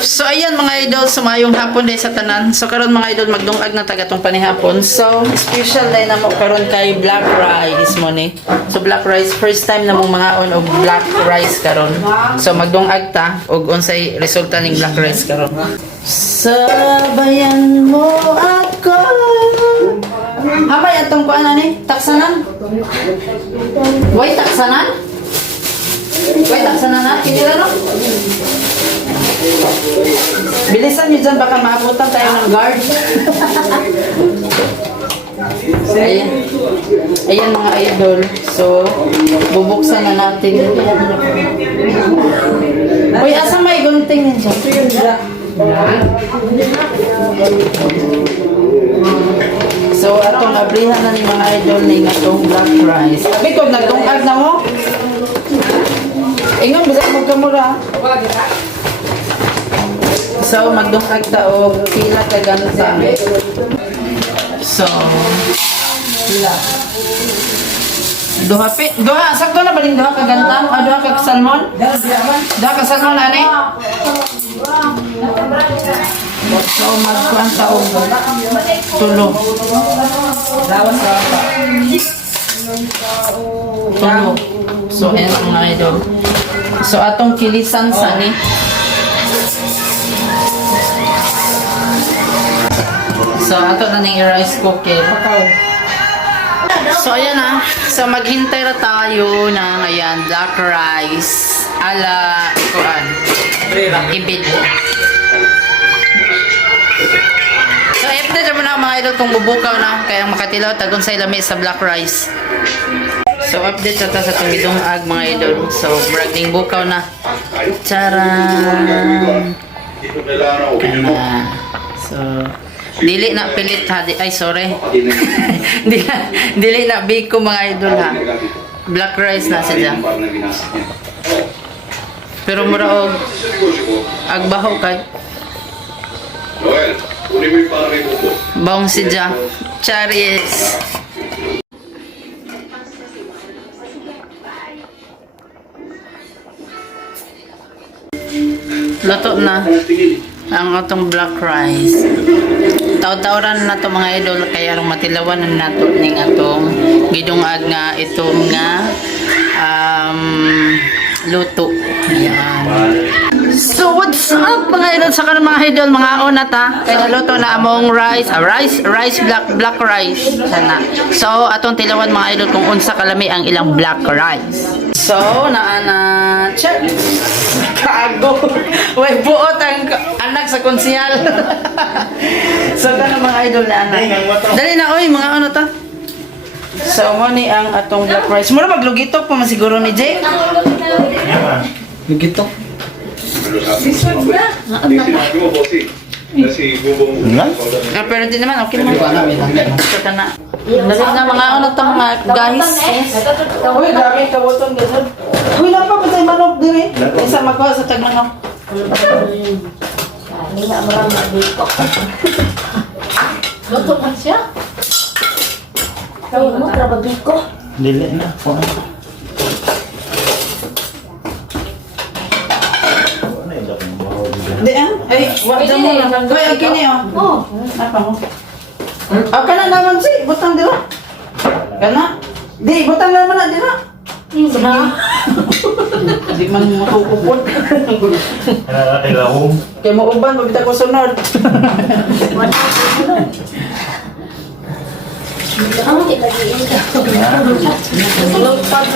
So ayan mga idol, sumayong hapon din sa tanan. So karon mga idol magdungag na tagatong panihapon. So special day namo karon kay black rice mo ni. So black rice first time namong mga on og black rice karon. So magdungag ta og unsay resulta ning black rice karon. Sabayan mo ako. Abay atong kuan ani? Taksanan? Why taksanan? Why taksanan na? Kinira no? Bilisan nyo dyan, baka maabutan tayo ng guard. Ayan. Ayan mga idol. So, bubuksan na natin. Uy, asa may gunting niya? So, atong abrihan na ni mga idol ni atong black rice. Sabi ko, nagtungag na mo? Ingon, bisa magkamura. So, magdungag ta og pila ka gansa. So, pila. Duha, sakto na ba ning duha ka ganta? O duha ka salmon? Duha ka salmon ani? So, magkuhan ta og tulo. Tulo. So, ayan mga idol. So, atong kilisan sa ni. So, ato na ning rice cooker. So, ayan na. So, maghintay na tayo ng, ayan, black rice ala, kuan, ibid. So, update naman na mga idol kung bubukaw na. Kaya makatilaw, tagon sa ilami sa black rice. So, update na ta sa itong gidungag mga idol. So, bragding bukaw na. Charan! So, dili na pilit ha. Ay, sorry. dili na biko mga idol ha. Black rice na siya. Pero mura og agbaho kay. Baong siya. Charis. Luto na ang atong black rice. Taw-tawran na to mga idol kaya lang matilawan na nato ning atong gidungag nga itong nga luto. Ayan. So what's up mga idol sa karon mga idol mga una ta kay naluto na among rice black rice sana. So atong tilawan mga idol kung unsa kalami ang ilang black rice. So naana check kago way buot ang anak sa konsehal. So kana mga idol na anak dali na oy mga ano ta. So mo ni ang atong black rice mura maglugitok pa man siguro ni Jake. Lugitok. Pero di naman, okay naman. Ito na. Dali na mga ano ito mga guys. Uy, grabe ka butong gano'n. Uy, na pa ba tayo manok din eh? Isa magkawa sa tagmanok. Hindi nga marami dito. Luto man siya. Tayo mo, trabaho ko. Dili na. Di ay, wag na mo na. Uy, okay niyo. Oh. Apa mo? Okay na naman si, butang dila. Kana? Di, butang naman na dila. Sige. Di man makukupot. Ilahom. Kaya mo uban, mabita ko sunod. Ang itagiin ka.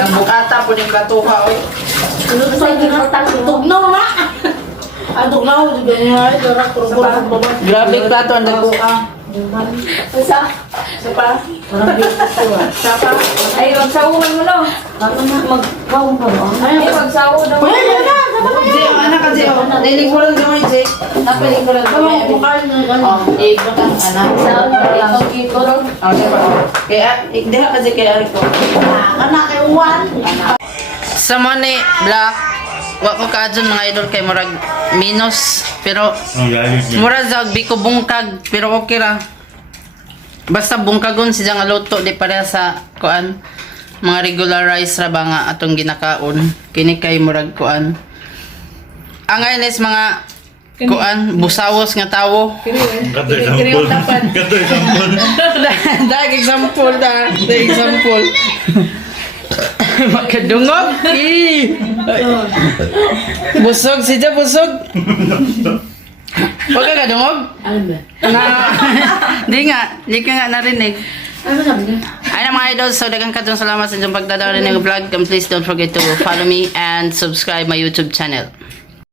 Ang bukata po ng katuha, oy. Luto sa ginatang tugnaw na. Adok na ako, ganyan ay, darak turbo na baba. Grabe plato ang nagbuka. Isa. Sapa? Sapa? Ay, magsawan mo no. Ano na, magkawang pa no? Ay, magsawan daw. Uy, yan na! Jay, ang anak ka Jay. Niling ko lang gawin Jay. Napiling ko lang gawin. Oh, ikot ang anak. Sa ito ron. Okay pa. Kaya, ikdiha ka Jay kaya ko. Anak kay Juan. Sa money, black. Wa ko kaadyon mga idol kay murag minus pero murag sa biko bungkag pero okay ra. Basta bungkagon siya nga luto di pareha sa kuan mga regular rice ra ba nga atong ginakaon kini kay murag kuan. Ang is mga kuan busawos nga tawo. Kato example. Kato example. Dag example da. Da example. Makadungog. Busog siya busog. Wag ka kadungog? Ano ba? Na, di ka nga narinig. Ano sabi niya? Ay na mga idol, so dagang katong salamat sa inyong pagdadari ng vlog. And please don't forget to follow me and subscribe my YouTube channel.